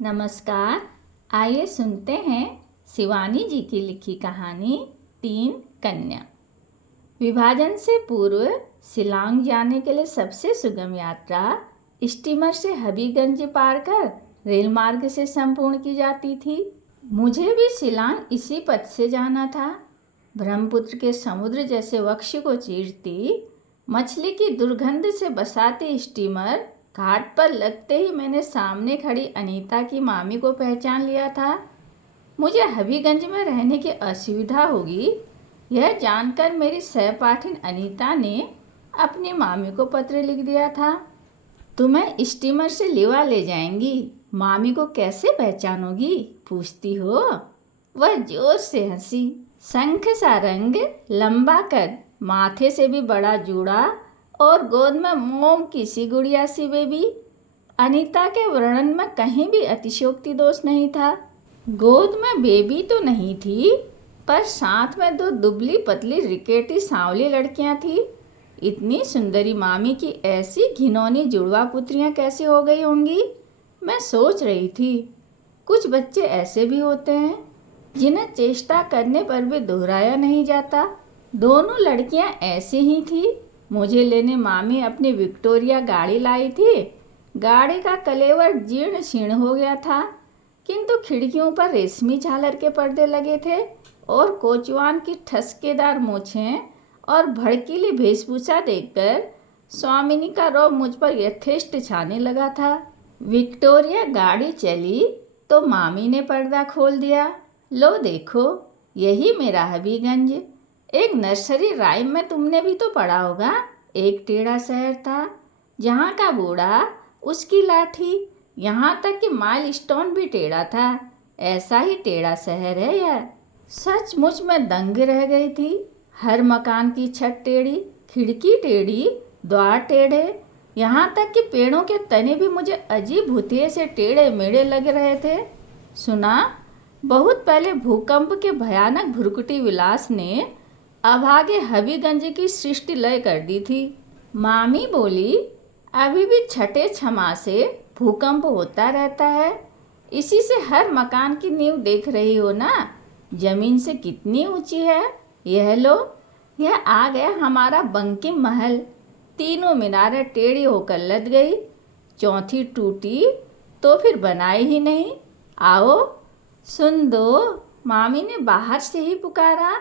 नमस्कार। आइए सुनते हैं शिवानी जी की लिखी कहानी 3 कन्या। विभाजन से पूर्व शिलांग जाने के लिए सबसे सुगम यात्रा स्टीमर से हबीगंज पार कर रेल मार्ग से संपूर्ण की जाती थी। मुझे भी शिलांग इसी पथ से जाना था। ब्रह्मपुत्र के समुद्र जैसे वक्ष को चीरती, मछली की दुर्गंध से बसाती स्टीमर घाट पर लगते ही मैंने सामने खड़ी अनीता की मामी को पहचान लिया था। मुझे हबीगंज में रहने की असुविधा होगी, यह जानकर मेरी सहपाठिन अनीता ने अपनी मामी को पत्र लिख दिया था। तुम्हें स्टीमर से लिवा ले जाएंगी, मामी को कैसे पहचानोगी, पूछती हो। वह जोर से हंसी। शंख सा रंग, लंबा कद, माथे से भी बड़ा जूड़ा और गोद में मोम की सी गुड़िया सी बेबी। अनीता के वर्णन में कहीं भी अतिशयोक्ति दोष नहीं था। गोद में बेबी तो नहीं थी, पर साथ में 2 दुबली पतली रिकेटी सांवली लड़कियां थी। इतनी सुंदरी मामी की ऐसी घिनौनी जुड़वा पुत्रियां कैसे हो गई होंगी, मैं सोच रही थी। कुछ बच्चे ऐसे भी होते हैं जिन्हें चेष्टा करने पर भी दोहराया नहीं जाता। दोनों लड़कियां ऐसी ही थी। मुझे लेने मामी अपनी विक्टोरिया गाड़ी लाई थी। गाड़ी का कलेवर जीर्ण शीर्ण हो गया था, किंतु खिड़कियों पर रेशमी झालर के पर्दे लगे थे और कोचवान की ठसकेदार मूछें और भड़कीली वेशभूषा देखकर स्वामिनी का रौब मुझ पर यथेष्ट छाने लगा था। विक्टोरिया गाड़ी चली तो मामी ने पर्दा खोल दिया। लो देखो, यही मेरा हबीगंज। एक नर्सरी राइम में तुमने भी तो पढ़ा होगा। एक टेढ़ा शहर था जहाँ का बूढ़ा उसकी लाठी, यहाँ तक कि माइलस्टोन भी टेढ़ा था। ऐसा ही टेढ़ा शहर है यह। सचमुच में दंग रह गई थी। हर मकान की छत टेढ़ी, खिड़की टेढ़ी, द्वार टेढ़े, यहाँ तक कि पेड़ों के तने भी मुझे अजीब भूतिये से टेढ़े मेढ़े लग रहे थे। सुना, बहुत पहले भूकंप के भयानक भुरकुटी विलास ने अभागे हबीगंज की सृष्टि लय कर दी थी। मामी बोली, अभी भी छठे छमा से भूकंप होता रहता है। इसी से हर मकान की नींव देख रही हो ना, जमीन से कितनी ऊंची है। यह लो, यह आ गया हमारा बंकिम महल। 3 मीनारें टेढ़ी होकर लद गई, चौथी टूटी तो फिर बनाई ही नहीं। आओ सुन दो, मामी ने बाहर से ही पुकारा।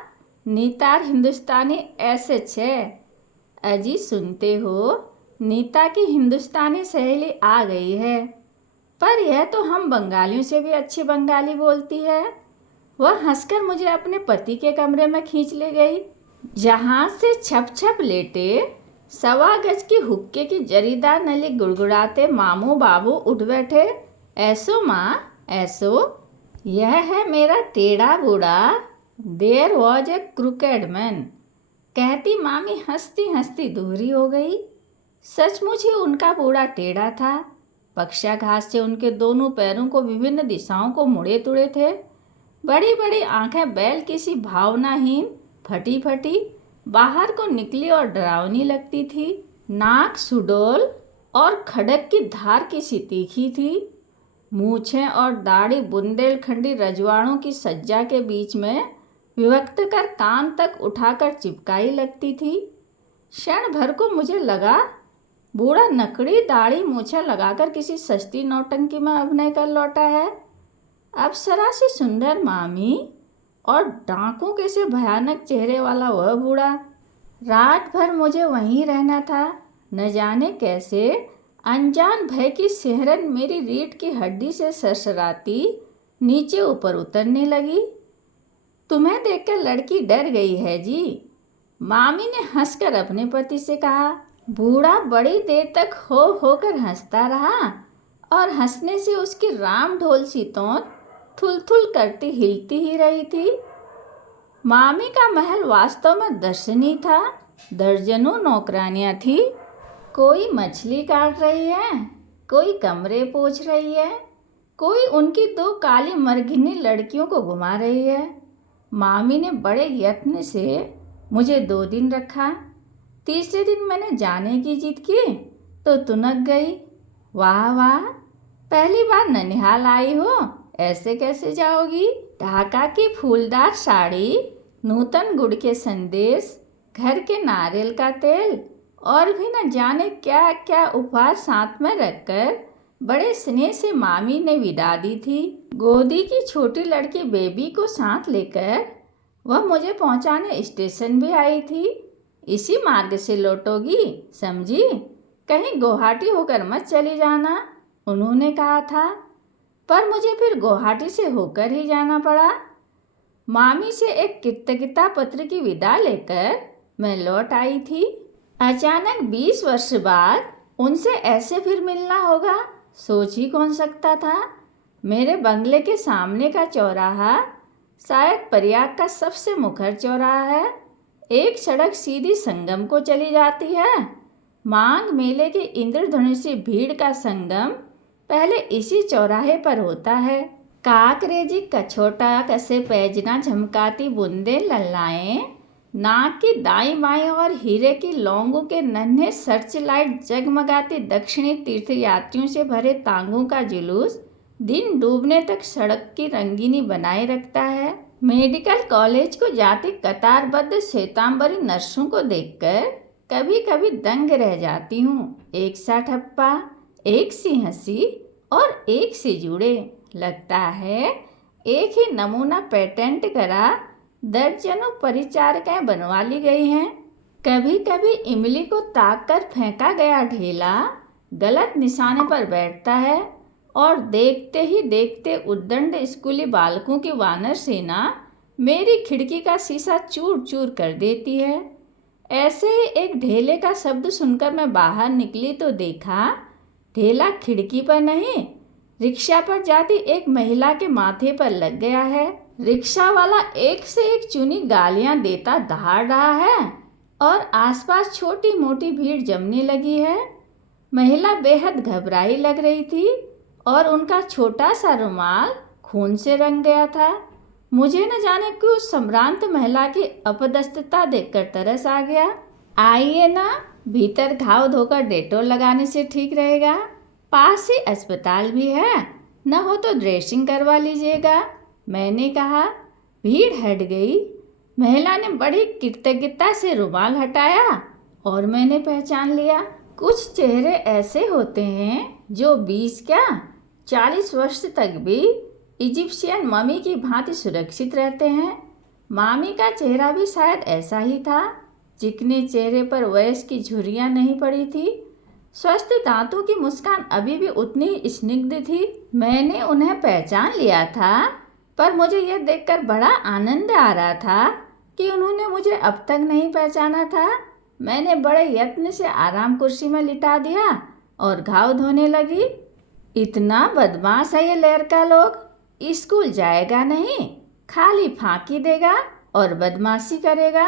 नीतार हिंदुस्तानी ऐसे छे। अजी सुनते हो, नीता की हिंदुस्तानी सहेली आ गई है, पर यह तो हम बंगालियों से भी अच्छी बंगाली बोलती है। वह हंसकर मुझे अपने पति के कमरे में खींच ले गई, जहाँ से छप छप लेटे 1.25 गज की हुक्के की जरीदार नली गुड़गुड़ाते मामू बाबू उठ बैठे। ऐसो माँ, ऐसो, यह है मेरा टेढ़ा बूढ़ा। There was a crooked man, कहती मामी हंसती हंसती दोहरी हो गई। सचमुच ही उनका बूढ़ा टेढ़ा था। पक्षाघात से उनके दोनों पैरों को विभिन्न दिशाओं को मुड़े तुड़े थे। बड़ी बड़ी आंखें बैल किसी भावनाहीन, फटी फटी, बाहर को निकली और डरावनी लगती थी। नाक सुडौल और खड़क की धार की सी तीखी थी। मूछें और दाढ़ी बुंदेलखंडी रजवाड़ों की सज्जा के बीच में विभक्त कर कान तक उठाकर चिपकाई लगती थी। क्षण भर को मुझे लगा बूढ़ा नकड़ी दाढ़ी मूछें लगाकर किसी सस्ती नौटंकी में अभिनय कर लौटा है। अप्सरा सी सुंदर मामी और डांकों के से भयानक चेहरे वाला वह बूढ़ा। रात भर मुझे वहीं रहना था। न जाने कैसे अनजान भय की सिहरन मेरी रीढ़ की हड्डी से सरसराती नीचे ऊपर उतरने लगी। तुम्हें देखकर लड़की डर गई है जी, मामी ने हंसकर अपने पति से कहा। बूढ़ा बड़ी देर तक हो होकर हंसता रहा और हंसने से उसकी राम ढोल सी तोंद थुल थुल करती हिलती ही रही थी। मामी का महल वास्तव में दर्शनीय था। दर्जनों नौकरानियां थी। कोई मछली काट रही है, कोई कमरे पोंछ रही है, कोई उनकी 2 काली मरघिनी लड़कियों को घुमा रही है। मामी ने बड़े यत्न से मुझे 2 दिन रखा। तीसरे दिन मैंने जाने की जिद की तो तुनक गई। वाह वाह, पहली बार ननिहाल आई हो, ऐसे कैसे जाओगी? ढाका की फूलदार साड़ी, नूतन गुड़ के संदेश, घर के नारियल का तेल और भी न जाने क्या क्या उपहार साथ में रखकर बड़े स्नेह से मामी ने विदा दी थी। गोदी की छोटी लड़की बेबी को साथ लेकर वह मुझे पहुंचाने स्टेशन भी आई थी। इसी मार्ग से लौटोगी, समझी? कहीं गुवाहाटी होकर मत चली जाना, उन्होंने कहा था। पर मुझे फिर गुवाहाटी से होकर ही जाना पड़ा। मामी से एक कृतज्ञता पत्र की विदा लेकर मैं लौट आई थी। अचानक 20 वर्ष बाद उनसे ऐसे फिर मिलना होगा, सोच ही कौन सकता था। मेरे बंगले के सामने का चौराहा शायद प्रयाग का सबसे मुखर चौराहा है। एक सड़क सीधी संगम को चली जाती है। मांग मेले की इंद्रधनुषी भीड़ का संगम पहले इसी चौराहे पर होता है। काकरेजी कछोटा कसे पैजना झमकाती बूंदे लल्लाएं, नाक की दाईं बाईं और हीरे की लौंगों के नन्हे सर्च लाइट जगमगाती दक्षिणी तीर्थयात्रियों से भरे तांगों का जुलूस दिन डूबने तक सड़क की रंगीनी बनाए रखता है। मेडिकल कॉलेज को जाती कतारबद्ध श्वेतांबरी नर्सों को देखकर कभी कभी दंग रह जाती हूँ। एक सा ठप्पा, एक सी हंसी और एक सी जुड़े। लगता है एक ही नमूना पेटेंट करा दर्जनों परिचारिकाएं बनवा ली गई हैं। कभी कभी इमली को ताक कर फेंका गया ढेला गलत निशाने पर बैठता है और देखते ही देखते उद्दंड स्कूली बालकों की वानर सेना मेरी खिड़की का शीशा चूर चूर कर देती है। ऐसे ही एक ढेले का शब्द सुनकर मैं बाहर निकली तो देखा ढेला खिड़की पर नहीं, रिक्शा पर जाती एक महिला के माथे पर लग गया है। रिक्शा वाला एक से एक चुनी गालियां देता दहाड़ रहा है और आसपास छोटी मोटी भीड़ जमने लगी है। महिला बेहद घबराई लग रही थी और उनका छोटा सा रुमाल खून से रंग गया था। मुझे न जाने क्यों सम्भ्रांत महिला की अपदस्थता देखकर तरस आ गया। आइए ना, भीतर घाव धोकर डेटोल लगाने से ठीक रहेगा। पास ही अस्पताल भी है, न हो तो ड्रेसिंग करवा लीजिएगा, मैंने कहा। भीड़ हट गई। महिला ने बड़ी कृतज्ञता से रुमाल हटाया और मैंने पहचान लिया। कुछ चेहरे ऐसे होते हैं जो 20 क्या 40 वर्ष तक भी इजिप्शियन मम्मी की भांति सुरक्षित रहते हैं। मामी का चेहरा भी शायद ऐसा ही था। चिकने चेहरे पर वयस की झुर्रियाँ नहीं पड़ी थी। स्वस्थ दांतों की मुस्कान अभी भी उतनी ही स्निग्ध थी। मैंने उन्हें पहचान लिया था, पर मुझे यह देखकर बड़ा आनंद आ रहा था कि उन्होंने मुझे अब तक नहीं पहचाना था। मैंने बड़े यत्न से आराम कुर्सी में लिटा दिया और घाव धोने लगी। इतना बदमाश है ये लड़का लोग, स्कूल जाएगा नहीं, खाली फांकी देगा और बदमाशी करेगा,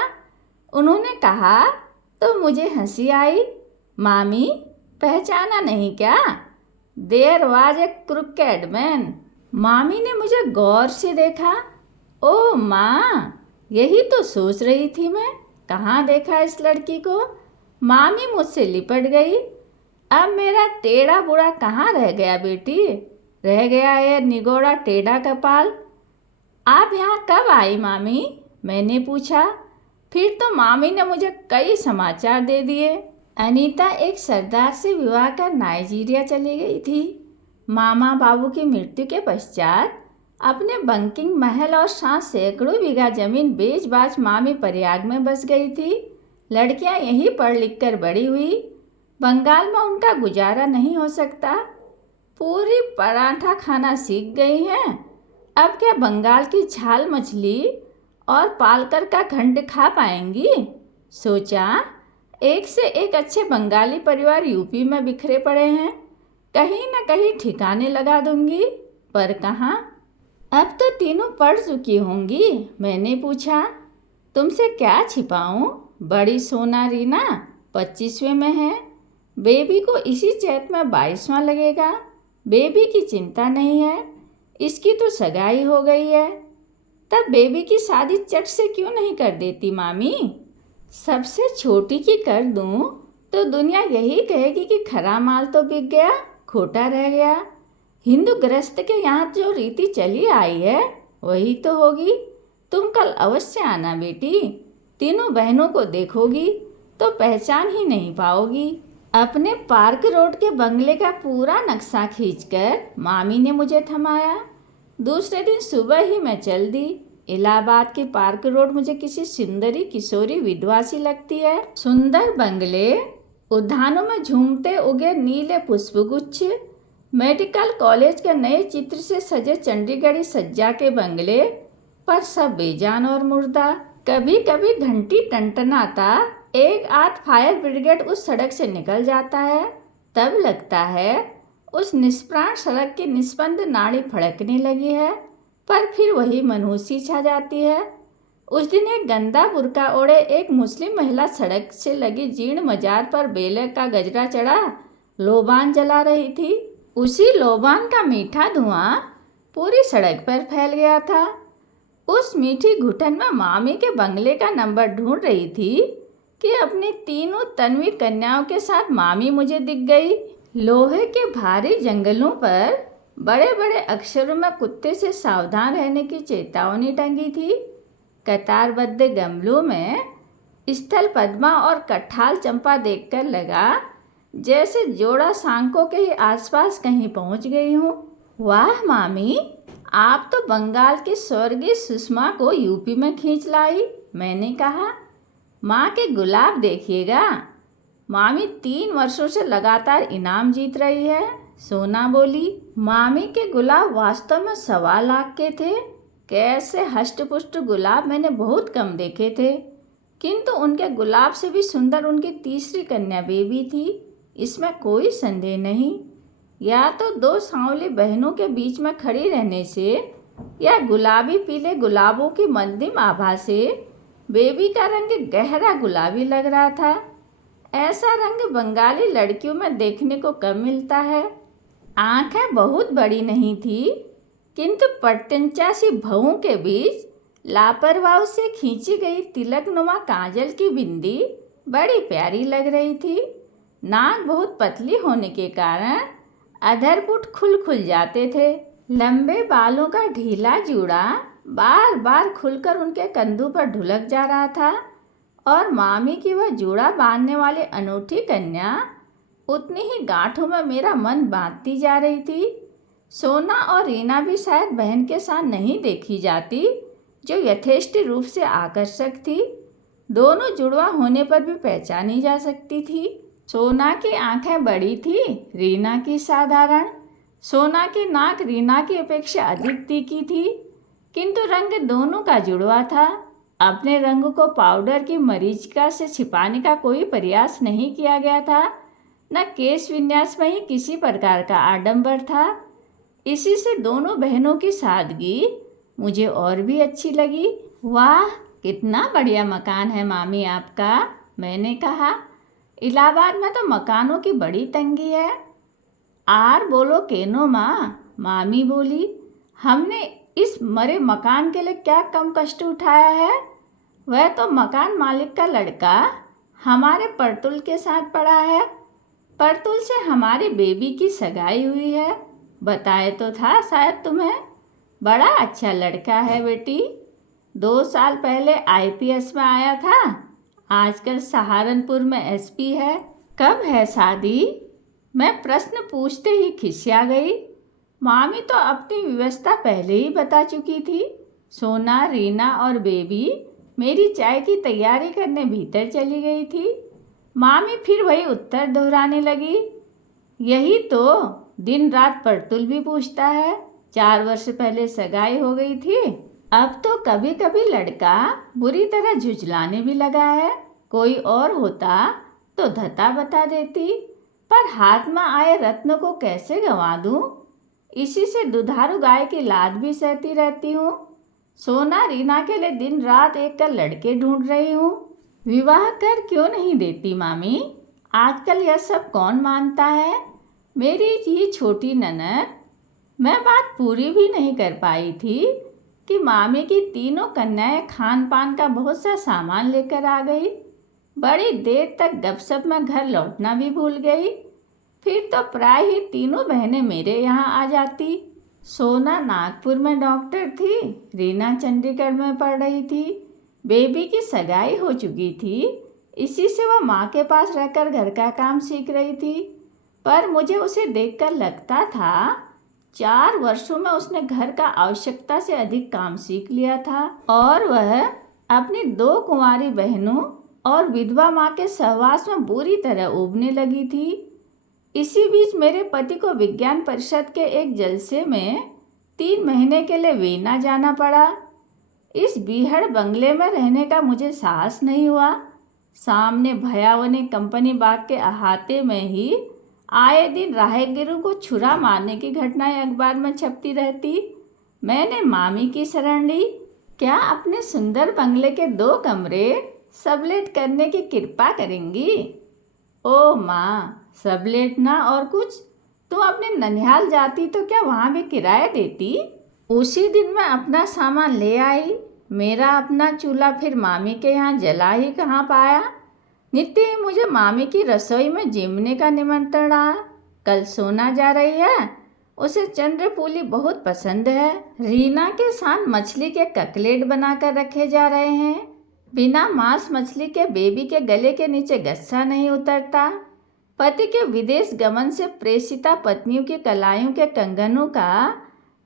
उन्होंने कहा तो मुझे हंसी आई। मामी, पहचाना नहीं क्या? There was a crooked man. मामी ने मुझे गौर से देखा। ओ माँ, यही तो सोच रही थी मैं, कहाँ देखा इस लड़की को। मामी मुझसे लिपट गई। अब मेरा टेढ़ा बुढ़ा कहाँ रह गया बेटी? रह गया है निगोड़ा टेढ़ा कपाल। आप यहाँ कब आई मामी? मैंने पूछा। फिर तो मामी ने मुझे कई समाचार दे दिए। अनीता एक सरदार से विवाह कर नाइजीरिया चली गई थी। मामा बाबू की मृत्यु के पश्चात अपने बंकिंग महल और साथ सैकड़ों बीघा जमीन बेच बाच मामी प्रयाग में बस गई थी। लड़कियां यहीं पढ़ लिख कर बड़ी हुई। बंगाल में उनका गुजारा नहीं हो सकता। पूरी पराठा खाना सीख गई हैं। अब क्या बंगाल की झाल मछली और पालकर का घंट खा पाएंगी? सोचा, एक से एक अच्छे बंगाली परिवार यूपी में बिखरे पड़े हैं, कहीं न कहीं ठिकाने लगा दूंगी। पर कहाँ? अब तो तीनों पढ़ चुकी होंगी। मैंने पूछा। तुमसे क्या छिपाऊं? बड़ी सोना रीना 25वें में है। बेबी को इसी चैत में 22वां लगेगा। बेबी की चिंता नहीं है, इसकी तो सगाई हो गई है। तब बेबी की शादी चट से क्यों नहीं कर देती मामी? सबसे छोटी की कर दूं तो दुनिया यही कहेगी कि खरा माल तो बिक गया, खोटा रह गया। हिंदू गृहस्थ के यहाँ जो रीति चली आई है वही तो होगी। तुम कल अवश्य आना बेटी, तीनों बहनों को देखोगी तो पहचान ही नहीं पाओगी। अपने पार्क रोड के बंगले का पूरा नक्शा खींचकर मामी ने मुझे थमाया। दूसरे दिन सुबह ही मैं चल दी। इलाहाबाद की पार्क रोड मुझे किसी सुंदरी किशोरी विधवा सी लगती है। सुंदर बंगले, उद्यानों में झूमते उगे नीले पुष्पगुच्छ, मेडिकल कॉलेज के नए चित्र से सजे चंडीगढ़ी सज्जा के बंगले, पर सब बेजान और मुर्दा। कभी कभी घंटी टनटनाता एक आध फायर ब्रिगेड उस सड़क से निकल जाता है, तब लगता है उस निष्प्राण सड़क की निस्पंद नाड़ी फड़कने लगी है, पर फिर वही मनहूसी छा जाती है। उस दिन एक गंदा बुर्का ओढ़े एक मुस्लिम महिला सड़क से लगी जीर्ण मजार पर बेले का गजरा चढ़ा लोबान जला रही थी। उसी लोबान का मीठा धुआं पूरी सड़क पर फैल गया था। उस मीठी घुटन में मामी के बंगले का नंबर ढूंढ रही थी कि अपनी तीनों तन्वी कन्याओं के साथ मामी मुझे दिख गई। लोहे के भारी जंगलों पर बड़े बड़े अक्षरों में कुत्ते से सावधान रहने की चेतावनी टंगी थी। कतारबद्ध गमलों में स्थल पद्मा और कठाल चंपा देखकर लगा जैसे जोड़ा सांकों के ही आसपास कहीं पहुंच गई हूँ। वाह मामी, आप तो बंगाल की स्वर्गीय सुषमा को यूपी में खींच लाई, मैंने कहा। माँ के गुलाब देखिएगा, मामी 3 वर्षों से लगातार इनाम जीत रही है, सोना बोली। मामी के गुलाब वास्तव में 1.25 लाख के थे। कैसे हष्टपुष्ट गुलाब मैंने बहुत कम देखे थे, किंतु उनके गुलाब से भी सुंदर उनकी तीसरी कन्या बेबी थी, इसमें कोई संदेह नहीं। या तो 2 सांवली बहनों के बीच में खड़ी रहने से या गुलाबी पीले गुलाबों की मंदिम आभा से बेबी का रंग गहरा गुलाबी लग रहा था। ऐसा रंग बंगाली लड़कियों में देखने को कम मिलता है। आंखें बहुत बड़ी नहीं थी, किंतु पट्टनचासी भवों के बीच लापरवाही से खींची गई तिलकनुमा काजल की बिंदी बड़ी प्यारी लग रही थी। नाक बहुत पतली होने के कारण अधरपुट खुल जाते थे। लंबे बालों का ढीला जूड़ा बार बार खुलकर उनके कंधों पर ढुलक जा रहा था, और मामी की वह जूड़ा बांधने वाली अनूठी कन्या उतनी ही गांठों में मेरा मन बांधती जा रही थी। सोना और रीना भी शायद बहन के साथ नहीं देखी जाती, जो यथेष्ट रूप से आकर्षक थी। दोनों जुड़वा होने पर भी पहचानी जा सकती थी। सोना की आंखें बड़ी थी, रीना की साधारण। सोना की नाक रीना की अपेक्षा अधिक तीखी थी, किंतु रंग दोनों का जुड़वा था। अपने रंग को पाउडर की मरीचिका से छिपाने का कोई प्रयास नहीं किया गया था, न केश विन्यास में ही किसी प्रकार का आडंबर था। इसी से दोनों बहनों की सादगी मुझे और भी अच्छी लगी। वाह, कितना बढ़िया मकान है मामी आपका, मैंने कहा। इलाहाबाद में तो मकानों की बड़ी तंगी है। आर बोलो केनो माँ, मामी बोली। हमने इस मरे मकान के लिए क्या कम कष्ट उठाया है। वह तो मकान मालिक का लड़का हमारे परतुल के साथ पड़ा है। परतुल से हमारी बेबी की सगाई हुई है, बताए तो था शायद तुम्हें। बड़ा अच्छा लड़का है बेटी, 2 साल पहले IPS में आया था, आजकल सहारनपुर में SP है। कब है शादी? मैं प्रश्न पूछते ही खिसिया गई। मामी तो अपनी व्यवस्था पहले ही बता चुकी थी। सोना, रीना और बेबी मेरी चाय की तैयारी करने भीतर चली गई थी। मामी फिर वही उत्तर दोहराने लगी। यही तो दिन रात परतुल भी पूछता है। 4 वर्ष पहले सगाई हो गई थी, अब तो कभी कभी लड़का बुरी तरह झुझलाने भी लगा है। कोई और होता तो धता बता देती, पर हाथ में आए रत्न को कैसे गंवा दूं? इसी से दुधारू गाय की लाद भी सहती रहती हूँ। सोना, रीना के लिए दिन रात एक कर लड़के ढूंढ रही हूँ। विवाह कर क्यों नहीं देती मामी? आजकल यह सब कौन मानता है? मेरी ही छोटी ननद। मैं बात पूरी भी नहीं कर पाई थी कि मामी की तीनों कन्याएं खान पान का बहुत सा सामान लेकर आ गई। बड़ी देर तक गपशप में घर लौटना भी भूल गई। फिर तो प्राय ही तीनों बहनें मेरे यहाँ आ जाती। सोना नागपुर में डॉक्टर थी, रीना चंडीगढ़ में पढ़ रही थी। बेबी की सगाई हो चुकी थी, इसी से वह माँ के पास रहकर घर का काम सीख रही थी। पर मुझे उसे देखकर लगता था 4 वर्षों में उसने घर का आवश्यकता से अधिक काम सीख लिया था और वह अपनी 2 कुंवारी बहनों और विधवा माँ के सहवास में बुरी तरह ऊबने लगी थी। इसी बीच मेरे पति को विज्ञान परिषद के एक जलसे में 3 महीने के लिए वीना जाना पड़ा। इस बीहड़ बंगले में रहने का मुझे साहस नहीं हुआ। सामने भयावनी कंपनी बाग के अहाते में ही आए दिन राहगीरों को छुरा मारने की घटनाएं अखबार में छपती रहती। मैंने मामी की शरण ली। क्या अपने सुंदर बंगले के 2 कमरे सबलेट करने की कृपा करेंगी? ओ माँ, सबलेट ना और कुछ, तुम अपने ननिहाल जाती तो क्या वहाँ भी किराया देती? उसी दिन मैं अपना सामान ले आई। मेरा अपना चूल्हा फिर मामी के यहाँ जला ही कहाँ पाया। नित्य ही मुझे मामी की रसोई में जिमने का निमंत्रण रहा। कल सोना जा रही है, उसे चंद्रपूली बहुत पसंद है। रीना के साथ मछली के ककलेट बनाकर रखे जा रहे हैं। बिना मांस मछली के बेबी के गले के नीचे गस्सा नहीं उतरता। पति के विदेश गमन से प्रेषिता पत्नियों की कलाइयों के कंगनों का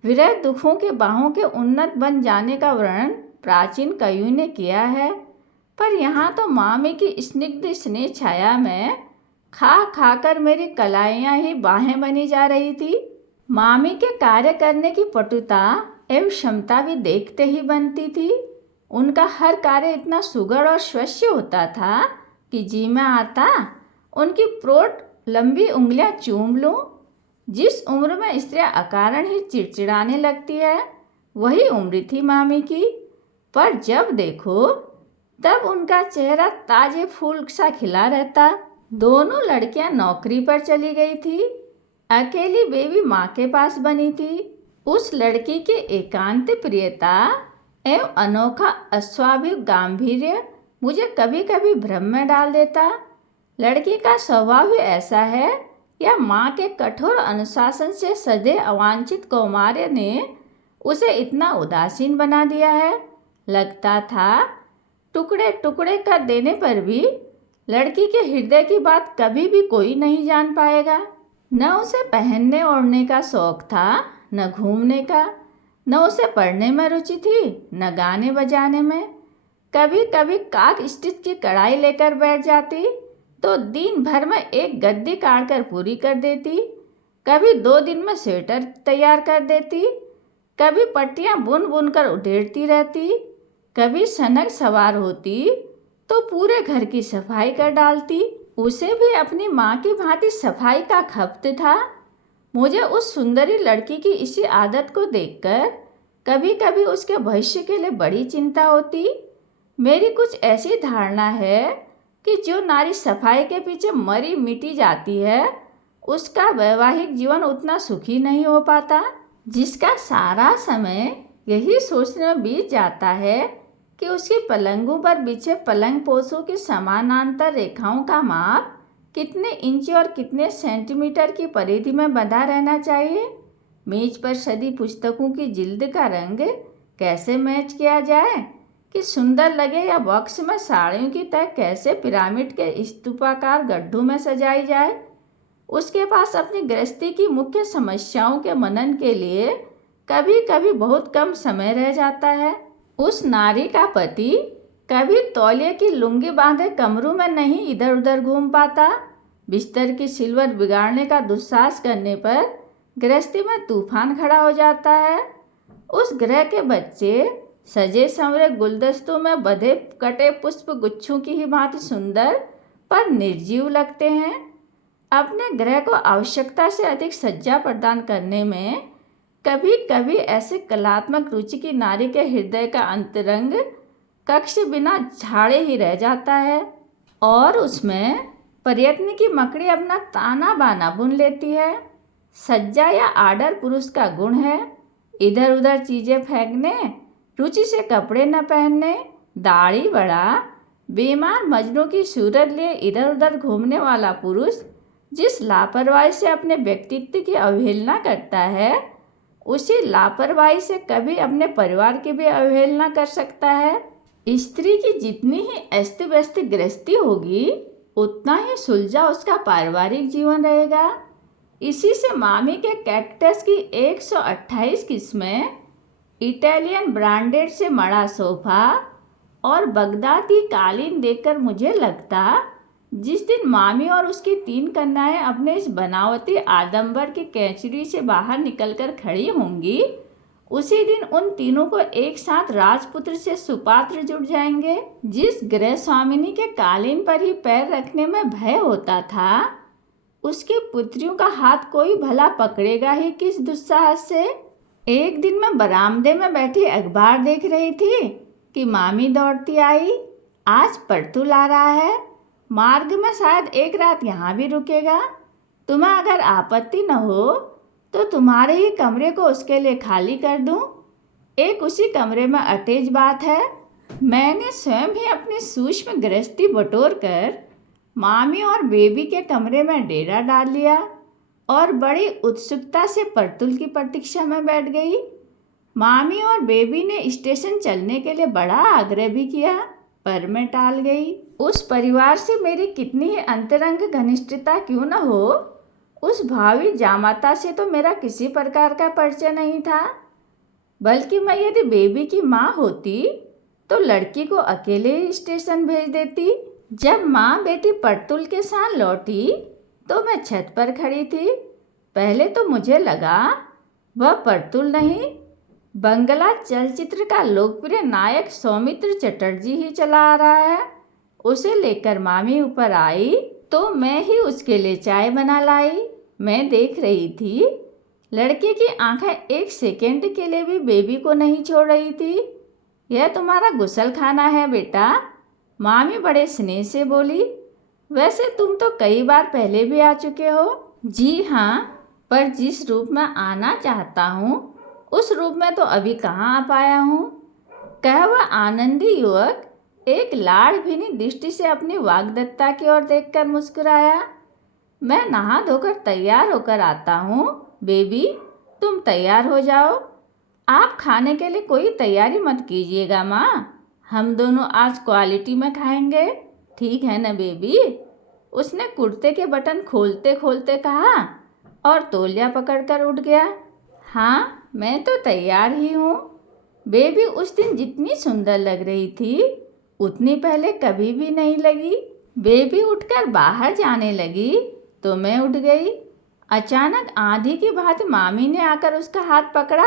विरह दुखों के बाहों के उन्नत बन जाने का वर्णन प्राचीन कवियों ने किया है। पर यहाँ तो मामी की स्निग्ध स्नेह छाया में खा खाकर मेरी कलाइयाँ ही बाहें बनी जा रही थी। मामी के कार्य करने की पटुता एवं क्षमता भी देखते ही बनती थी। उनका हर कार्य इतना सुघड़ और स्वच्छ होता था कि जी में आता उनकी प्रोट लंबी उंगलियां चूम लूं। जिस उम्र में स्त्रियां अकारण ही चिड़चिड़ाने लगती है, वही उम्र थी मामी की। पर जब देखो तब उनका चेहरा ताजे फूल सा खिला रहता। दोनों लड़कियां नौकरी पर चली गई थी। अकेली बेबी माँ के पास बनी थी। उस लड़की की एकांत प्रियता एवं अनोखा अस्वाभाविक गांभीर्य मुझे कभी कभी भ्रम में डाल देता। लड़की का स्वभाव ही ऐसा है या माँ के कठोर अनुशासन से सधे अवांछित कौमार्य ने उसे इतना उदासीन बना दिया है। लगता था टुकड़े टुकड़े कर देने पर भी लड़की के हृदय की बात कभी भी कोई नहीं जान पाएगा। न उसे पहनने ओढ़ने का शौक था, न घूमने का, न उसे पढ़ने में रुचि थी, न गाने बजाने में। कभी कभी काक स्टिच की कढ़ाई लेकर बैठ जाती तो दिन भर में एक गद्दी काट कर पूरी कर देती। कभी 2 दिन में स्वेटर तैयार कर देती। कभी पट्टियाँ बुन बुन कर उधेड़ती रहती। कभी सनक सवार होती तो पूरे घर की सफाई कर डालती। उसे भी अपनी माँ की भांति सफाई का खप्त था। मुझे उस सुंदरी लड़की की इसी आदत को देखकर कभी कभी उसके भविष्य के लिए बड़ी चिंता होती। मेरी कुछ ऐसी धारणा है कि जो नारी सफाई के पीछे मरी मिटी जाती है, उसका वैवाहिक जीवन उतना सुखी नहीं हो पाता। जिसका सारा समय यही सोचने में बीत जाता है कि उसकी पलंगों पर बिछे पलंग पोसों की समानांतर रेखाओं का माप कितने इंच और कितने सेंटीमीटर की परिधि में बंधा रहना चाहिए। मेज पर सदी पुस्तकों की जिल्द का रंग कैसे मैच किया जाए कि सुंदर लगे, या बॉक्स में साड़ियों की तह कैसे पिरामिड के स्तूपाकार गड्ढों में सजाई जाए। उसके पास अपनी गृहस्थी की मुख्य समस्याओं के मनन के लिए कभी कभी बहुत कम समय रह जाता है। उस नारी का पति कभी तौलिए की लुंगी बांधे कमरों में नहीं इधर उधर घूम पाता। बिस्तर की सिलवट बिगाड़ने का दुस्साहस करने पर गृहस्थी में तूफान खड़ा हो जाता है। उस ग्रह के बच्चे सजे संवरे गुलदस्तों में बधे कटे पुष्प गुच्छों की ही भांति सुंदर पर निर्जीव लगते हैं। अपने ग्रह को आवश्यकता से अधिक सज्जा प्रदान करने में कभी कभी ऐसे कलात्मक रुचि की नारी के हृदय का अंतरंग कक्ष बिना झाड़े ही रह जाता है और उसमें प्रयत्न की मकड़ी अपना ताना बाना बुन लेती है। सज्जा या आडर पुरुष का गुण है। इधर उधर चीज़ें फेंकने, रुचि से कपड़े न पहनने, दाढ़ी बढ़ा, बीमार मजनू की सूरत लिए इधर उधर घूमने वाला पुरुष जिस लापरवाही से अपने व्यक्तित्व की अवहेलना करता है, उसी लापरवाही से कभी अपने परिवार की भी अवहेलना कर सकता है। स्त्री की जितनी ही अस्त व्यस्त गृहस्थी होगी, उतना ही सुलझा उसका पारिवारिक जीवन रहेगा। इसी से मामी के कैक्टस की 128 किस्में, इटालियन ब्रांडेड से मड़ा सोफा और बगदादी कालीन देखकर मुझे लगता, जिस दिन मामी और उसकी 3 कन्याएं अपने इस बनावटी आडंबर की कैचरी से बाहर निकलकर खड़ी होंगी, उसी दिन उन तीनों को एक साथ राजपुत्र से सुपात्र जुड़ जाएंगे। जिस गृह स्वामिनी के कालीन पर ही पैर रखने में भय होता था, उसकी पुत्रियों का हाथ कोई भला पकड़ेगा ही किस दुस्साहस से। एक दिन मैं बरामदे में बैठी अखबार देख रही थी कि मामी दौड़ती आई, आज परतुल आ रहा है, मार्ग में शायद एक रात यहाँ भी रुकेगा। तुम्हें अगर आपत्ति न हो तो तुम्हारे ही कमरे को उसके लिए खाली कर दूं। एक उसी कमरे में अटैच बात है। मैंने स्वयं ही अपनी सूक्ष्म गृहस्थी बटोर कर मामी और बेबी के कमरे में डेरा डाल लिया और बड़ी उत्सुकता से परतुल की प्रतीक्षा में बैठ गई। मामी और बेबी ने स्टेशन चलने के लिए बड़ा आग्रह भी किया, पर मैं टाल गई। उस परिवार से मेरी कितनी ही अंतरंग घनिष्ठता क्यों न हो, उस भावी जामाता से तो मेरा किसी प्रकार का परिचय नहीं था। बल्कि मैं यदि बेबी की माँ होती तो लड़की को अकेले ही स्टेशन भेज देती। जब माँ बेटी परतुल के साथ लौटी तो मैं छत पर खड़ी थी। पहले तो मुझे लगा वह परतुल नहीं, बंगला चलचित्र का लोकप्रिय नायक सौमित्र चटर्जी ही चला आ रहा है। उसे लेकर मामी ऊपर आई तो मैं ही उसके लिए चाय बना लाई। मैं देख रही थी, लड़के की आंखें एक सेकंड के लिए भी बेबी को नहीं छोड़ रही थी। यह तुम्हारा गुसल खाना है बेटा, मामी बड़े स्नेह से बोली। वैसे तुम तो कई बार पहले भी आ चुके हो। जी हाँ, पर जिस रूप में आना चाहता हूँ उस रूप में तो अभी कहाँ आ पाया हूँ। कह वह आनंदी युवक एक लाड़ भीनी दृष्टि से अपनी वाग्दत्ता की ओर देखकर मुस्कुराया। मैं नहा धोकर तैयार होकर आता हूँ। बेबी, तुम तैयार हो जाओ। आप खाने के लिए कोई तैयारी मत कीजिएगा माँ, हम दोनों आज क्वालिटी में खाएंगे, ठीक है ना बेबी? उसने कुर्ते के बटन खोलते खोलते कहा और तौलिया पकड़कर उठ गया। हाँ, मैं तो तैयार ही हूँ। बेबी उस दिन जितनी सुंदर लग रही थी उतनी पहले कभी भी नहीं लगी। बेबी उठकर बाहर जाने लगी तो मैं उठ गई। अचानक आंधी की भांति मामी ने आकर उसका हाथ पकड़ा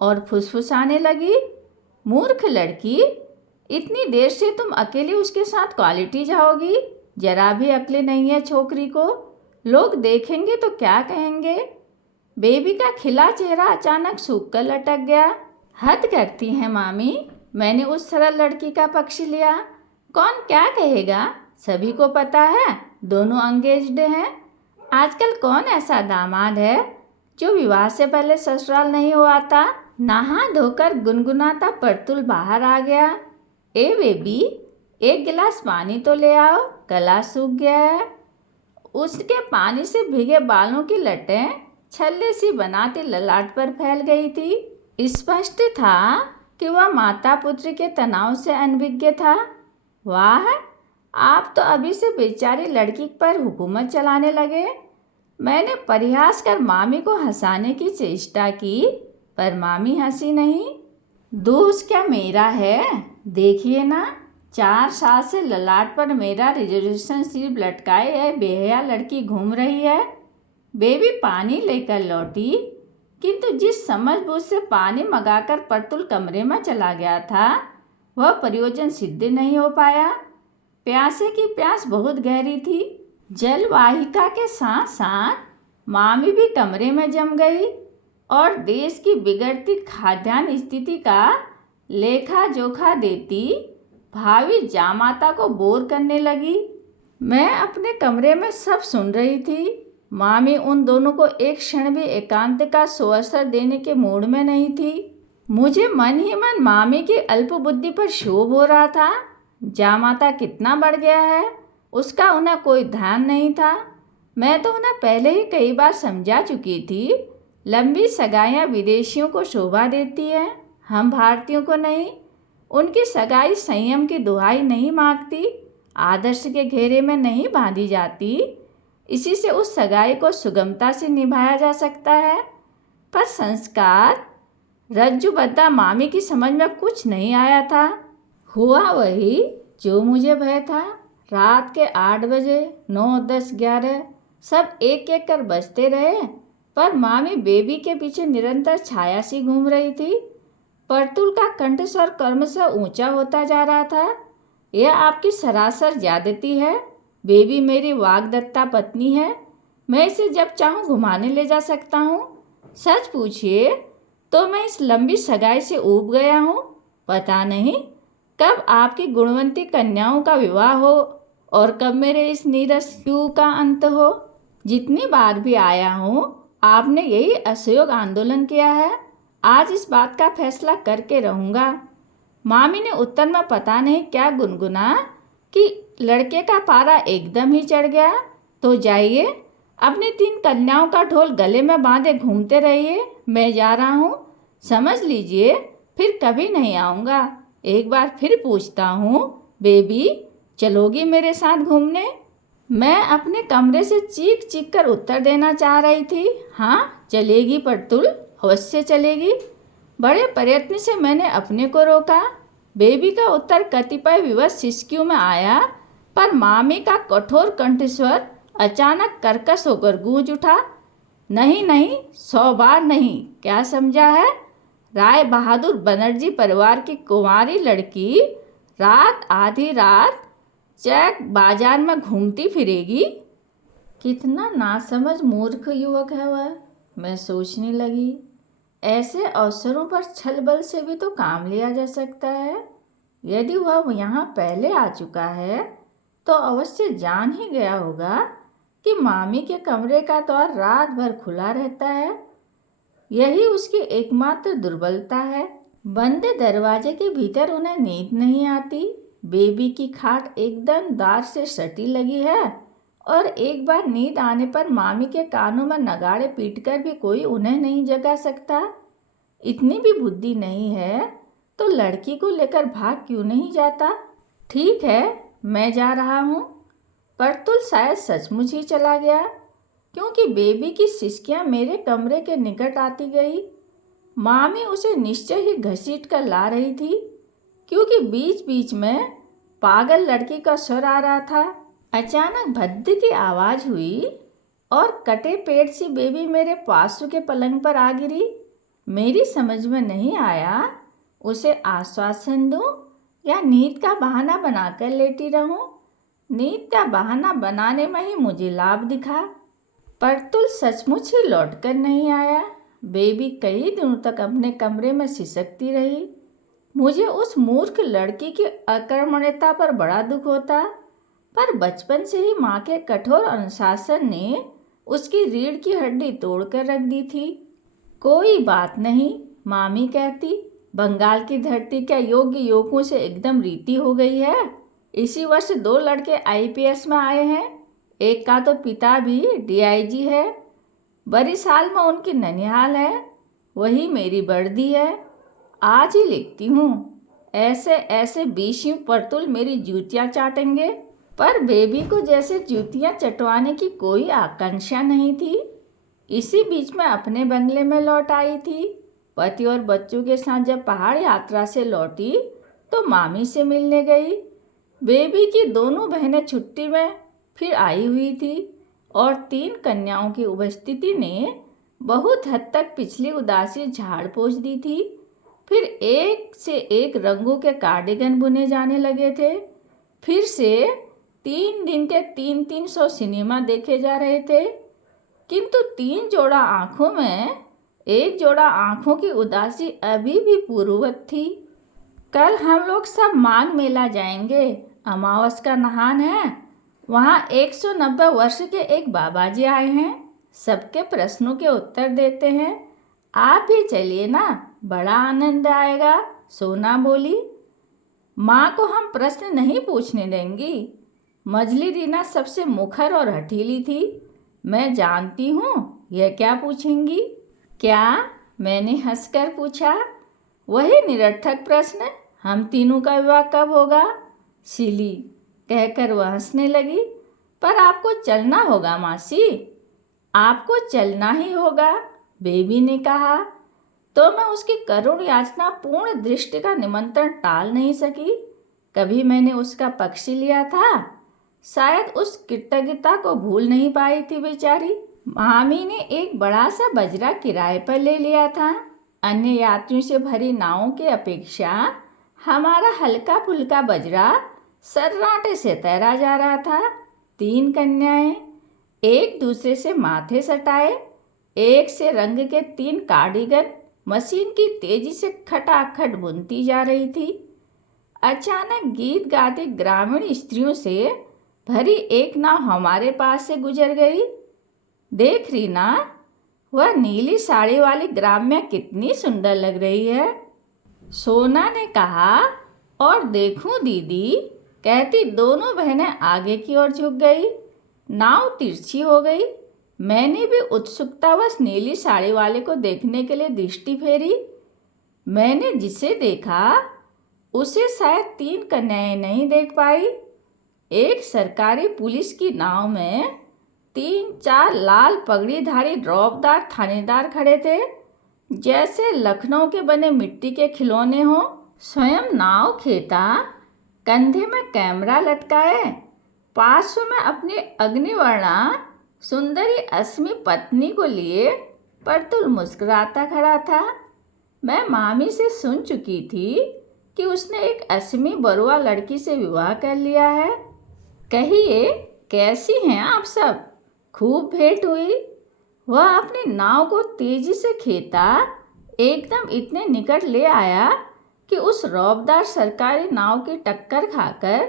और फुसफुसाने लगी। मूर्ख लड़की, इतनी देर से तुम अकेली उसके साथ क्वालिटी जाओगी? जरा भी अक्ल नहीं है छोकरी को, लोग देखेंगे तो क्या कहेंगे? बेबी का खिला चेहरा अचानक सूख कर लटक गया। हद करती हैं मामी, मैंने उस सरल लड़की का पक्ष लिया। कौन क्या कहेगा? सभी को पता है दोनों एंगेज्ड हैं। आजकल कौन ऐसा दामाद है जो विवाह से पहले ससुराल नहीं हो आता? नहा धोकर गुनगुनाता परतुल बाहर आ गया। ए बेबी, एक गिलास पानी तो ले आओ, गला सूख गया है। उसके पानी से भीगे बालों की लटें छल्ले सी बनाती ललाट पर फैल गई थी। स्पष्ट था कि वह माता पुत्र के तनाव से अनभिज्ञ था। वाह, आप तो अभी से बेचारी लड़की पर हुकूमत चलाने लगे। मैंने परिहास कर मामी को हंसाने की चेष्टा की, पर मामी हंसी नहीं। दोष क्या मेरा है? देखिए ना, 4 साल से ललाट पर मेरा रिजर्वेशन स्लिप लटकाए यह बेहया लड़की घूम रही है। बेबी पानी लेकर लौटी, किंतु जिस समझबूझ से पानी मंगाकर परतुल कमरे में चला गया था वह प्रयोजन सिद्ध नहीं हो पाया। प्यासे की प्यास बहुत गहरी थी। जलवाहिका के साथ साथ मामी भी कमरे में जम गई और देश की बिगड़ती खाद्यान्न स्थिति का लेखा जोखा देती भावी जामाता को बोर करने लगी। मैं अपने कमरे में सब सुन रही थी। मामी उन दोनों को एक क्षण भी एकांत का सुअवसर देने के मूड में नहीं थी। मुझे मन ही मन मामी की अल्प बुद्धि पर क्षोभ हो रहा था। जामाता कितना बढ़ गया है, उसका उन्हें कोई ध्यान नहीं था। मैं तो उन्हें पहले ही कई बार समझा चुकी थी। लंबी सगाइयाँ विदेशियों को शोभा देती हैं, हम भारतीयों को नहीं। उनकी सगाई संयम की दुहाई नहीं मांगती, आदर्श के घेरे में नहीं बांधी जाती। इसी से उस सगाई को सुगमता से निभाया जा सकता है। पर संस्कार रज्जुबद्धा मामी की समझ में कुछ नहीं आया था। हुआ वही जो मुझे भय था। रात के 8 बजे, 9, 10, 11 सब एक एक कर बजते रहे, पर मामी बेबी के पीछे निरंतर छाया सी घूम रही थी। परतुल का कंठस्वर क्रमशः ऊंचा होता जा रहा था। यह आपकी सरासर ज्यादती है। बेबी मेरी वाग्दत्ता पत्नी है। मैं इसे जब चाहूँ घुमाने ले जा सकता हूँ। सच पूछिए तो मैं इस लंबी सगाई से ऊब गया हूँ। पता नहीं कब आपकी गुणवंती कन्याओं का विवाह हो और कब मेरे इस नीरस युग का अंत हो। जितनी बार भी आया हूँ आपने यही असहयोग आंदोलन किया है। आज इस बात का फैसला करके रहूँगा। मामी ने उत्तर में पता नहीं क्या गुनगुना कि लड़के का पारा एकदम ही चढ़ गया। तो जाइए, अपनी 3 कन्याओं का ढोल गले में बांधे घूमते रहिए। मैं जा रहा हूँ, समझ लीजिए फिर कभी नहीं आऊँगा। एक बार फिर पूछता हूँ, बेबी चलोगी मेरे साथ घूमने? मैं अपने कमरे से चीख चीख कर उत्तर देना चाह रही थी, हाँ चलेगी परतुल, अवश्य चलेगी। बड़े प्रयत्न से मैंने अपने को रोका। बेबी का उत्तर कतिपय विवश सिसकियों में आया, पर मामी का कठोर कंठस्वर अचानक कर्कश होकर गूंज उठा, नहीं नहीं, 100 बार नहीं। क्या समझा है? राय बहादुर बनर्जी परिवार की कुंवारी लड़की रात आधी रात चैक बाजार में घूमती फिरेगी? कितना नासमझ मूर्ख युवक है वह, मैं सोचने लगी। ऐसे अवसरों पर छल बल से भी तो काम लिया जा सकता है। यदि वह यहाँ पहले आ चुका है तो अवश्य जान ही गया होगा कि मामी के कमरे का द्वार रात भर खुला रहता है। यही उसकी एकमात्र दुर्बलता है। बंद दरवाजे के भीतर उन्हें नींद नहीं आती। बेबी की खाट एकदम द्वार से सटी लगी है और एक बार नींद आने पर मामी के कानों में नगाड़े पीटकर भी कोई उन्हें नहीं जगा सकता। इतनी भी बुद्धि नहीं है तो लड़की को लेकर भाग क्यों नहीं जाता? ठीक है, मैं जा रहा हूँ। परतुल शायद सचमुच ही चला गया, क्योंकि बेबी की सिसकियाँ मेरे कमरे के निकट आती गई। मामी उसे निश्चय ही घसीट कर ला रही थी, क्योंकि बीच बीच में पागल लड़की का स्वर आ रहा था। अचानक भद्द की आवाज़ हुई और कटे पेट सी बेबी मेरे पासू के पलंग पर आ गिरी। मेरी समझ में नहीं आया उसे आश्वासन दूं या नींद का बहाना बनाकर लेटी रहूं। नींद का बहाना बनाने में ही मुझे लाभ दिखा। परतुल सचमुच ही लौटकर नहीं आया। बेबी कई दिनों तक अपने कमरे में सिसकती रही। मुझे उस मूर्ख लड़की की अकर्मण्यता पर बड़ा दुख होता, पर बचपन से ही माँ के कठोर अनुशासन ने उसकी रीढ़ की हड्डी तोड़कर रख दी थी। कोई बात नहीं, मामी कहती, बंगाल की धरती क्या योग्य युवकों से एकदम रीति हो गई है। इसी वर्ष 2 लड़के IPS में आए हैं। एक का तो पिता भी DIG है। बड़ी साल में उनकी ननिहाल है, वही मेरी वर्दी है। आज ही लिखती हूँ। ऐसे ऐसे बीशियों परतुल मेरी जूतियाँ चाटेंगे। पर बेबी को जैसे जूतियाँ चटवाने की कोई आकांक्षा नहीं थी। इसी बीच में अपने बंगले में लौट आई थी। पति और बच्चों के साथ जब पहाड़ यात्रा से लौटी तो मामी से मिलने गई। बेबी की दोनों बहनें छुट्टी में फिर आई हुई थी और 3 कन्याओं की उपस्थिति ने बहुत हद तक पिछली उदासी झाड़ पोंछ दी थी। फिर एक से एक रंगों के कार्डिगन बुने जाने लगे थे। फिर से 3 दिन के 300 सिनेमा देखे जा रहे थे, किंतु 3 जोड़ा आँखों में एक जोड़ा आँखों की उदासी अभी भी पूर्ववत थी। कल हम लोग सब माघ मेला जाएंगे। अमावस का नहान है। वहाँ 190 वर्ष के एक बाबा जी आए हैं, सबके प्रश्नों के उत्तर देते हैं। आप भी चलिए ना, बड़ा आनंद आएगा, सोना बोली। माँ को हम प्रश्न नहीं पूछने देंगी। मजली रीना सबसे मुखर और हठीली थी। मैं जानती हूँ यह क्या पूछेंगी। क्या? मैंने हंसकर पूछा। वही निरर्थक प्रश्न, हम तीनों का विवाह कब होगा? सिली कहकर वह हंसने लगी। पर आपको चलना होगा मासी, आपको चलना ही होगा, बेबी ने कहा। तो मैं उसकी करुण याचना पूर्ण दृष्टि का निमंत्रण टाल नहीं सकी। कभी मैंने उसका पक्ष लिया था, शायद उस कृतज्ञता को भूल नहीं पाई थी बेचारी। मामी ने एक बड़ा सा बजरा किराए पर ले लिया था। अन्य यात्रियों से भरी नावों की अपेक्षा हमारा हल्का फुल्का बजरा सर्राटे से तैरा जा रहा था। 3 कन्याएं एक दूसरे से माथे सटाए, एक से रंग के 3 कार्डिगन मशीन की तेजी से खटाखट बुनती जा रही थी। अचानक गीत गाती ग्रामीण स्त्रियों से भरी एक नाव हमारे पास से गुजर गई। देख रीना, वह नीली साड़ी वाली ग्राम्या कितनी सुंदर लग रही है, सोना ने कहा। और देखूं दीदी, कहती दोनों बहनें आगे की ओर झुक गई। नाव तिरछी हो गई। मैंने भी उत्सुकतावश नीली साड़ी वाले को देखने के लिए दृष्टि फेरी। मैंने जिसे देखा उसे शायद 3 कन्याएं नहीं देख पाई। एक सरकारी पुलिस की नाव में 3-4 लाल पगड़ीधारी रौबदार थानेदार खड़े थे, जैसे लखनऊ के बने मिट्टी के खिलौने हों। स्वयं नाव खेता कंधे में कैमरा लटकाए, पार्श्व में अपनी अग्निवर्णा सुंदरी अस्मी पत्नी को लिए परतुल मुस्कुराता खड़ा था। मैं मामी से सुन चुकी थी कि उसने एक अस्मी बरुआ लड़की से विवाह कर लिया है। कहिए, कैसी हैं आप सब? खूब भेंट हुई। वह अपनी नाव को तेजी से खेता एकदम इतने निकट ले आया कि उस रौबदार सरकारी नाव की टक्कर खाकर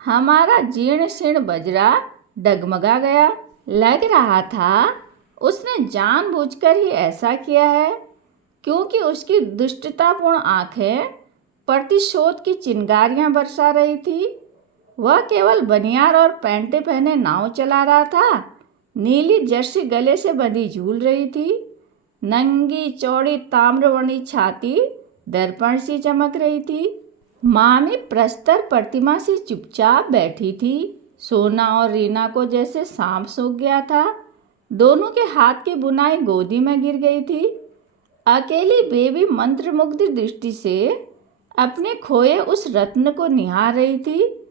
हमारा जीर्ण शीर्ण बजरा डगमगा गया। लग रहा था उसने जानबूझकर ही ऐसा किया है, क्योंकि उसकी दुष्टतापूर्ण आंखें प्रतिशोध की चिंगारियां बरसा रही थी। वह केवल बनियान और पैंटे पहने नाव चला रहा था। नीली जर्सी गले से बंधी झूल रही थी। नंगी चौड़ी ताम्रवर्णी छाती दर्पण सी चमक रही थी। मामी प्रस्तर प्रतिमा से चुपचाप बैठी थी। सोना और रीना को जैसे सांप सूंघ गया था। दोनों के हाथ की बुनाई गोदी में गिर गई थी। अकेली बेबी मंत्रमुग्ध दृष्टि से अपने खोए उस रत्न को निहार रही थी,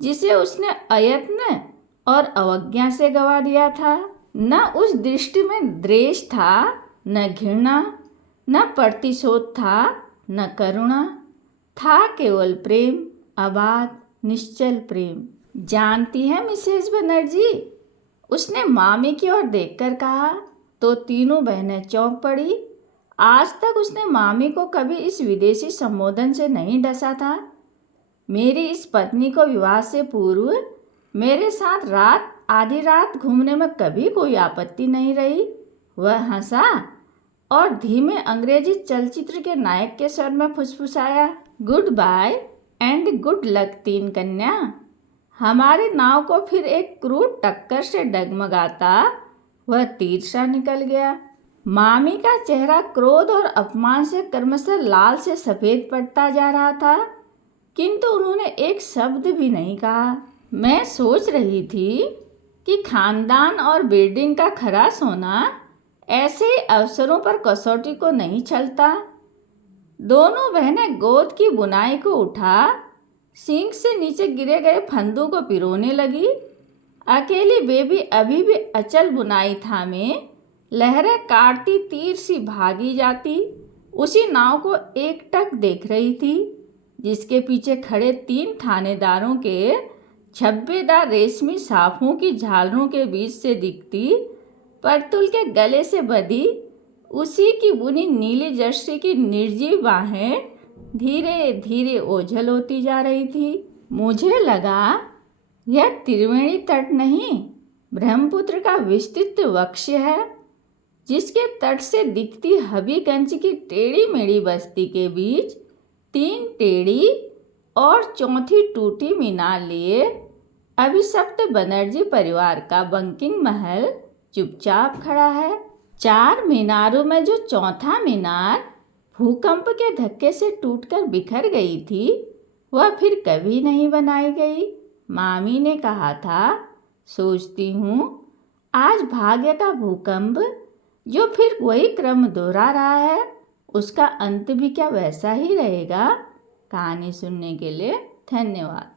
जिसे उसने अयत्न और अवज्ञा से गवा दिया था। न उस दृष्टि में द्वेष था, न घृणा, न प्रतिशोध था, न करुणा। था केवल प्रेम, अबाध निश्चल प्रेम। जानती है मिसेस बनर्जी, उसने मामी की ओर देखकर कहा। तो तीनों बहनें चौंक पड़ी। आज तक उसने मामी को कभी इस विदेशी संबोधन से नहीं डसा था। मेरी इस पत्नी को विवाह से पूर्व मेरे साथ आधी रात घूमने में कभी कोई आपत्ति नहीं रही। वह हंसा और धीमे अंग्रेजी चलचित्र के नायक के स्वर में फुसफुसाया, good bye and good luck 3 कन्या। हमारी नाव को फिर एक क्रूर टक्कर से डगमगाता वह तीर सा निकल गया। मामी का चेहरा क्रोध और अपमान से क्रमशः लाल से सफ़ेद पड़ता जा रहा था, किंतु उन्होंने एक शब्द भी नहीं कहा। मैं सोच रही थी कि खानदान और बिल्डिंग का खरा सोना ऐसे ही अवसरों पर कसौटी को नहीं छलता। दोनों बहनें गोद की बुनाई को उठा सींग से नीचे गिरे गए फंदों को पिरोने लगी। अकेली बेबी अभी भी अचल बुनाई थामे लहरें काटती तीर सी भागी जाती उसी नाव को एकटक देख रही थी, जिसके पीछे खड़े 3 थानेदारों के छब्बेदार रेशमी साफों की झालरों के बीच से दिखती परतुल के गले से बंधी उसी की बुनी नीली जर्सी की निर्जीव बाहें धीरे धीरे ओझल होती जा रही थी। मुझे लगा यह त्रिवेणी तट नहीं, ब्रह्मपुत्र का विस्तृत वक्ष है, जिसके तट से दिखती हबीगंज की टेढ़ी मेढ़ी बस्ती के बीच 3 टेढ़ी और चौथी टूटी मीनार लिए अभिशप्त बनर्जी परिवार का बंकिंग महल चुपचाप खड़ा है। 4 मीनारों में जो चौथा मीनार भूकंप के धक्के से टूटकर बिखर गई थी, वह फिर कभी नहीं बनाई गई। मामी ने कहा था, सोचती हूँ आज भाग्य का भूकंप जो फिर वही क्रम दोहरा रहा है, उसका अंत भी क्या वैसा ही रहेगा। कहानी सुनने के लिए धन्यवाद।